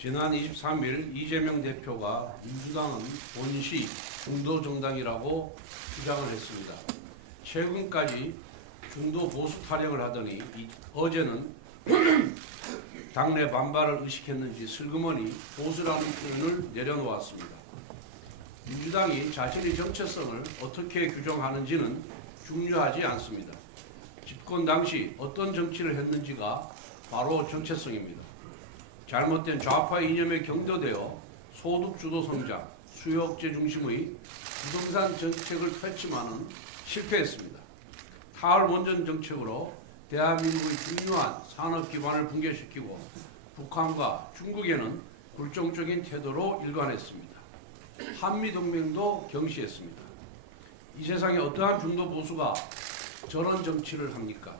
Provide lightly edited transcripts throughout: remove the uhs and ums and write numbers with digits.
지난 23일 이재명 대표가 민주당은 본시 중도 정당이라고 주장을 했습니다. 최근까지 중도 보수 타령을 하더니 어제는 당내 반발을 의식했는지 슬그머니 보수라는 표현을 내려놓았습니다. 민주당이 자신의 정체성을 어떻게 규정하는지는 중요하지 않습니다. 집권 당시 어떤 정치를 했는지가 바로 정체성입니다. 잘못된 좌파 이념에 경도되어 소득주도 성장, 수요 억제 중심의 부동산 정책을 펼치만은 실패했습니다. 타월 원전 정책으로 대한민국의 중요한 산업 기반을 붕괴시키고 북한과 중국에는 불정적인 태도로 일관했습니다. 한미동맹도 경시했습니다. 이 세상에 어떠한 중도 보수가 저런 정치를 합니까?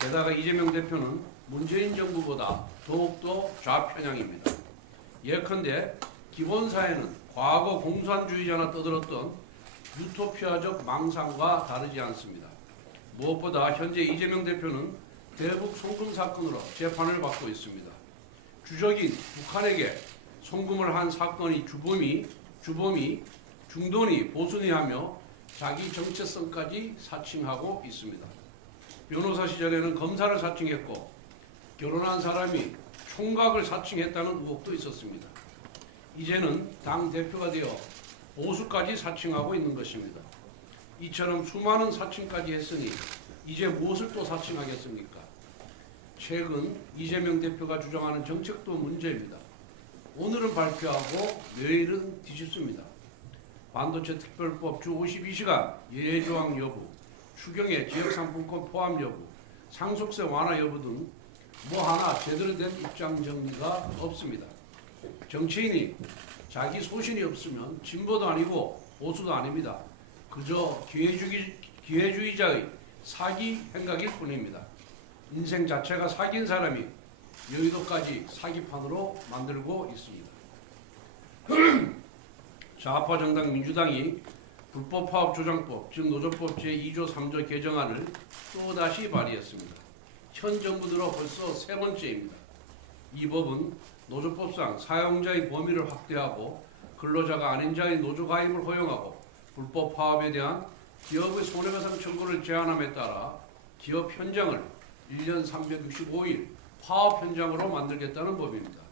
게다가 이재명 대표는 문재인 정부보다 더욱더 좌편향입니다. 예컨대 기본사회는 과거 공산주의자나 떠들었던 유토피아적 망상과 다르지 않습니다. 무엇보다 현재 이재명 대표는 대북 송금 사건으로 재판을 받고 있습니다. 주적인 북한에게 송금을 한 사건이 주범이 중도니 보수니 하며 자기 정체성까지 사칭하고 있습니다. 변호사 시절에는 검사를 사칭했고 결혼한 사람이 총각을 사칭했다는 의혹도 있었습니다. 이제는 당 대표가 되어 보수까지 사칭하고 있는 것입니다. 이처럼 수많은 사칭까지 했으니 이제 무엇을 또 사칭하겠습니까? 최근 이재명 대표가 주장하는 정책도 문제입니다. 오늘은 발표하고 내일은 뒤집습니다. 반도체 특별법 주 52시간 예외조항 여부, 추경의 지역상품권 포함 여부, 상속세 완화 여부 등 뭐 하나 제대로 된 입장 정리가 없습니다. 정치인이 자기 소신이 없으면 진보도 아니고 보수도 아닙니다. 그저 기회주의자의 사기 행각일 뿐입니다. 인생 자체가 사기인 사람이 여의도까지 사기판으로 만들고 있습니다. 좌파 정당 민주당이 불법파업조장법, 즉 노조법 제2조 3조 개정안을 또다시 발의했습니다. 현 정부 들어 벌써 세 번째입니다. 이 법은 노조법상 사용자의 범위를 확대하고 근로자가 아닌 자의 노조 가입을 허용하고 불법 파업에 대한 기업의 손해배상 청구를 제한함에 따라 기업 현장을 1년 365일 파업 현장으로 만들겠다는 법입니다.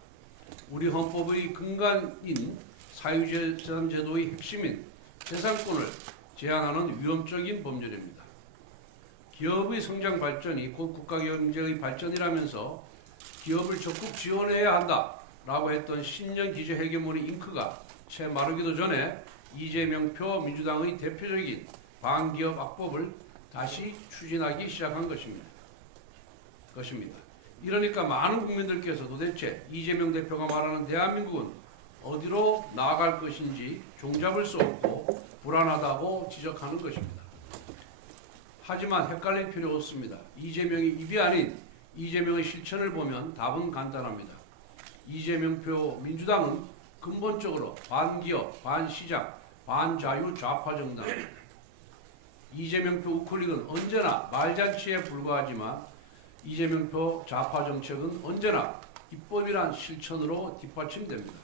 우리 헌법의 근간인 사유재산 제도의 핵심인 재산권을 제한하는 위험적인 법률입니다. 기업의 성장 발전이 곧 국가경제의 발전이라면서 기업을 적극 지원해야 한다라고 했던 신년 기재 헤게모니 잉크가 채 마르기도 전에 이재명표 민주당의 대표적인 반기업 악법을 다시 추진하기 시작한 것입니다. 이러니까 많은 국민들께서 도대체 이재명 대표가 말하는 대한민국은 어디로 나아갈 것인지 종잡을 수 없고 불안하다고 지적하는 것입니다. 하지만 헷갈릴 필요 없습니다. 이재명이 입이 아닌 이재명의 실천을 보면 답은 간단합니다. 이재명표 민주당은 근본적으로 반기업, 반시장, 반자유 좌파 정당. 이재명표 우클릭은 언제나 말잔치에 불과하지만 이재명표 좌파 정책은 언제나 입법이란 실천으로 뒷받침됩니다.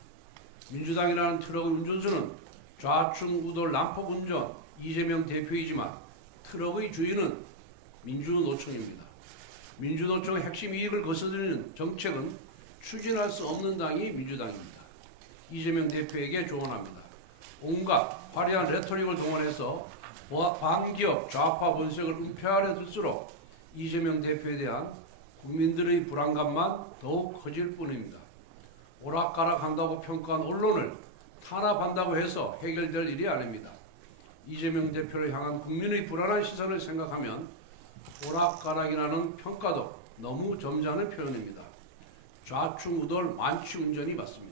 민주당이라는 트럭의 운전수는 좌충 우돌 난폭 운전 이재명 대표이지만 트럭의 주인은 민주노총입니다. 민주노총의 핵심 이익을 거스르는 정책은 추진할 수 없는 당이 민주당입니다. 이재명 대표에게 조언합니다. 온갖 화려한 레토릭을 동원해서 반기업 좌파 본색을 은폐하려 들수록 이재명 대표에 대한 국민들의 불안감만 더욱 커질 뿐입니다. 오락가락한다고 평가한 언론을 탄압한다고 해서 해결될 일이 아닙니다. 이재명 대표를 향한 국민의 불안한 시선을 생각하면 오락가락이라는 평가도 너무 점잖은 표현입니다. 좌충우돌 만취운전이 맞습니다.